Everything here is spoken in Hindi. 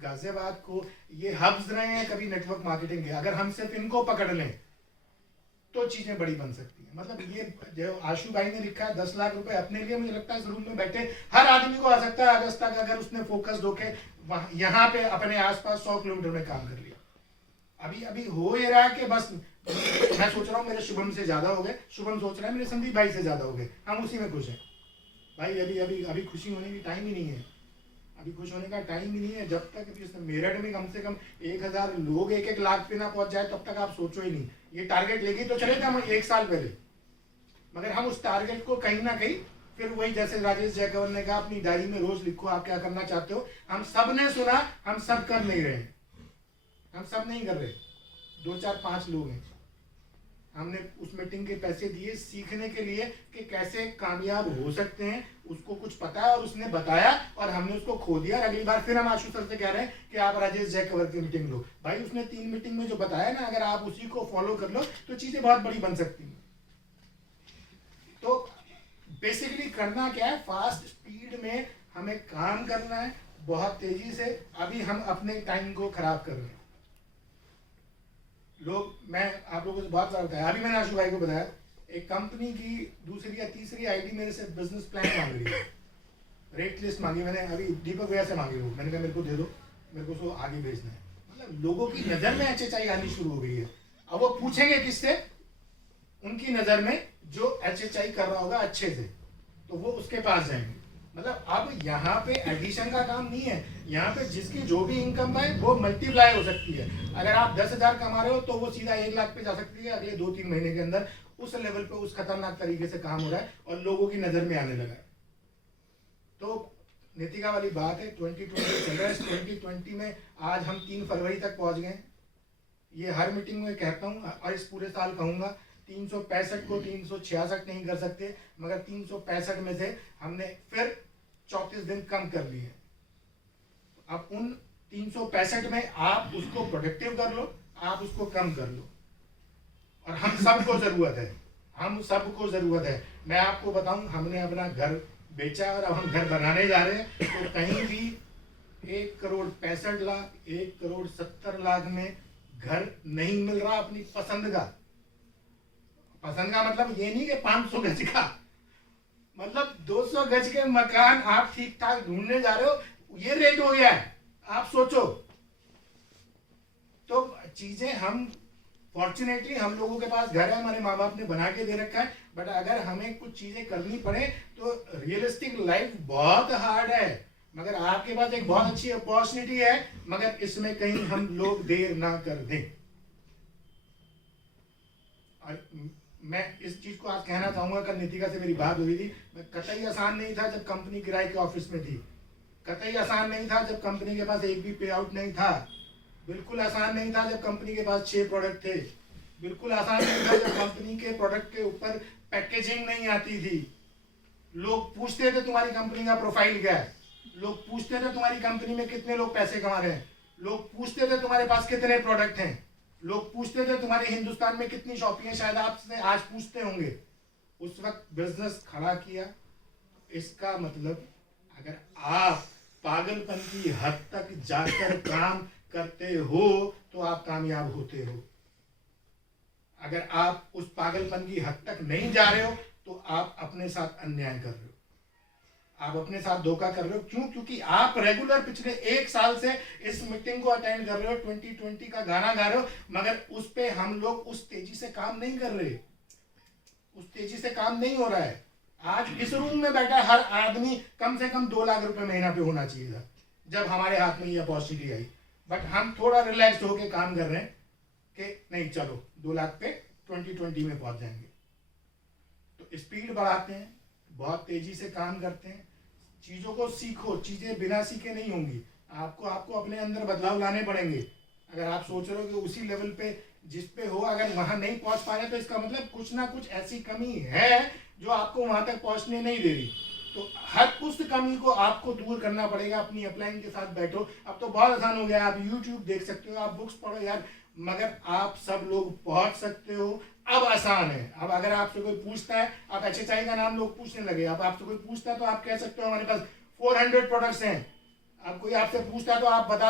गाजियाबाद को ये हब्स रहे हैं कभी नेटवर्क मार्केटिंग के, अगर हम सिर्फ इनको पकड़ लें तो चीजें बड़ी बन सकती हैं। मतलब ये जो आशु भाई ने लिखा है 10 लाख रुपए अपने लिए, मुझे लगता है इस रूम में बैठे हर आदमी को आ सकता है अगस्त तक, अगर उसने फोकस होके यहाँ पे अपने आसपास 100 किलोमीटर में काम कर लिया। अभी अभी हो ये रहा है कि बस मैं सोच रहा हूँ मेरे शुभम से ज्यादा हो गए, शुभम सोच रहा है मेरे संदीप भाई से ज्यादा हो गए, हम उसी में खुश हैं भाई। अभी अभी अभी खुशी होने की टाइम ही नहीं है, अभी खुश होने का टाइम ही नहीं है। जब तक अभी मेरठ में कम से कम 1000 लोग 1-1 लाख पे ना पहुंच जाए तब तक आप सोचो ही नहीं। ये टारगेट लेके तो चले थे हम 1 साल पहले, मगर हम उस टारगेट को कहीं ना कहीं फिर वही जैसे राजेश जयकवर ने कहा अपनी डायरी में रोज लिखो आप क्या करना चाहते हो, हम सब ने सुना, हम सब कर नहीं रहे, हम सब नहीं कर रहे, 2-4-5 लोग हैं। हमने उस मीटिंग के पैसे दिए सीखने के लिए कि कैसे कामयाब हो सकते हैं, उसको कुछ पता है और उसने बताया और हमने उसको खो दिया। और अगली बार फिर हम आशु सर से कह रहे हैं कि आप राजेश जयकवर की मीटिंग लो। भाई उसने 3 मीटिंग में जो बताया ना, अगर आप उसी को फॉलो कर लो तो चीजें बहुत बड़ी बन सकती हैं। तो बेसिकली करना क्या है, फास्ट स्पीड में हमें काम करना है, बहुत तेजी से। अभी हम अपने टाइम को खराब कर रहे हैं लोग। मैं आप लोगों से बहुत सारा बताया, अभी मैंने आशु भाई को बताया एक कंपनी की दूसरी या तीसरी आईडी मेरे से बिजनेस प्लान मांग रही है, रेट लिस्ट मांगी मैंने, अभी दीपक भैया से मांगी वो, मैंने कहा मेरे को दे दो, मेरे को उसको आगे भेजना है। मतलब लोगों की नजर में HHI आनी शुरू हो गई है। अब वो पूछेंगे किससे, उनकी नजर में जो HHI कर रहा होगा अच्छे से, तो वो उसके पास जाएंगे। मतलब अब यहाँ पे एडिशन का काम नहीं है, यहाँ पे जिसकी जो भी इनकम है वो मल्टीप्लाई हो सकती है। अगर आप 10,000 कमा रहे हो तो वो सीधा 1 लाख पे जा सकती है अगले 2-3 महीने के अंदर। उस लेवल पे उस खतरनाक तरीके से काम हो रहा है और लोगों की नजर में आने लगा है। तो नीतिका वाली बात है, 2020 चल रहा है, 2020 में आज हम 3 फरवरी तक पहुंच गए। ये हर मीटिंग में कहता हूँ और इस पूरे साल कहूंगा, 365 को 366 नहीं कर सकते, मगर 365 में से हमने फिर 34 दिन कम कर लिए। अब उन 365 में आप उसको प्रोडक्टिव कर लो, आप उसको कम कर लो, और हम सबको जरूरत है, हम सबको जरूरत है। मैं आपको बताऊं, हमने अपना घर बेचा और अब हम घर बनाने जा रहे हैं, तो कहीं भी 1,65,00,000 1,70,00,000 में घर नहीं मिल रहा अपनी पसंद का। पसंद का मतलब ये नहीं कि 500 गज का, मतलब 200 गज के मकान आप ठीक ठाक ढूंढने जा रहे हो, ये रेट हो गया है। आप सोचो, तो चीजें हम फॉर्चुनेटली हम लोगों के पास घर है, हमारे माँ बाप ने बना के दे रखा है, बट अगर हमें कुछ चीजें करनी पड़े तो रियलिस्टिक लाइफ बहुत हार्ड है। मगर आपके पास एक बहुत अच्छी अपॉर्चुनिटी है, मगर इसमें कहीं हम लोग देर ना कर दें। और मैं इस चीज को आज कहना चाहूंगा, कल नीतिका से मेरी बात हुई थी, कतई आसान नहीं था जब कंपनी किराए के ऑफिस में थी, कतई आसान नहीं था जब कंपनी के पास एक भी पे आउट नहीं था, बिल्कुल आसान नहीं था जब कंपनी के पास 6 प्रोडक्ट थे, बिल्कुल आसान नहीं था जब कंपनी के प्रोडक्ट के ऊपर पैकेजिंग नहीं आती थी। लोग पूछते थे तुम्हारी कंपनी का प्रोफाइल क्या है, लोग पूछते थे तुम्हारी कंपनी में कितने लोग पैसे कमा रहे हैं, लोग पूछते थे तुम्हारे पास कितने प्रोडक्ट हैं, लोग पूछते थे तुम्हारे हिंदुस्तान में कितनी शॉपिंग है, शायद आपसे आज पूछते होंगे। उस वक्त बिजनेस खड़ा किया। इसका मतलब अगर आप पागलपन की हद तक जाकर काम करते हो तो आप कामयाब होते हो। अगर आप उस पागलपन की हद तक नहीं जा रहे हो तो आप अपने साथ अन्याय कर रहे हो, आप अपने साथ धोखा कर रहे हो। क्यों? क्योंकि आप रेगुलर पिछले 1 साल से इस मीटिंग को अटेंड कर रहे हो, 2020 का गाना गा रहे हो, मगर उस पे हम लोग उस तेजी से काम नहीं कर रहे, उस तेजी से काम नहीं हो रहा है। आज इस रूम में बैठा हर आदमी कम से कम 2 लाख रुपए महीना पे होना चाहिए था जब हमारे हाथ में ये अपॉर्चुनिटी आई, बट हम थोड़ा रिलैक्स होके काम कर रहे हैं कि नहीं चलो 2 लाख पे 2020 में पहुंच जाएंगे। तो स्पीड बढ़ाते हैं, बहुत तेजी से काम करते हैं, चीजों को सीखो, चीजें बिना सीखे नहीं होंगी, आपको अपने अंदर बदलाव लाने पड़ेंगे। अगर आप सोच रहे हो कि उसी लेवल पे जिस पे हो अगर वहां नहीं पहुंच पा रहे तो इसका मतलब कुछ ना कुछ ऐसी कमी है जो आपको वहां तक पहुंचने नहीं दे रही। तो हर उस कमी को आपको दूर करना पड़ेगा। अपनी अपलाइन के साथ बैठो। अब तो बहुत आसान हो गया, आप यूट्यूब देख सकते हो, आप बुक्स पढ़ो यार, मगर आप सब लोग पहुंच सकते हो। अब आसान है। अब अगर आपसे कोई पूछता है, आप HHI का नाम लोग पूछने लगे, अब आपसे कोई पूछता है तो आप कह सकते हो हमारे पास 400 प्रोडक्ट्स हैं। अब कोई आपसे पूछता है तो आप बता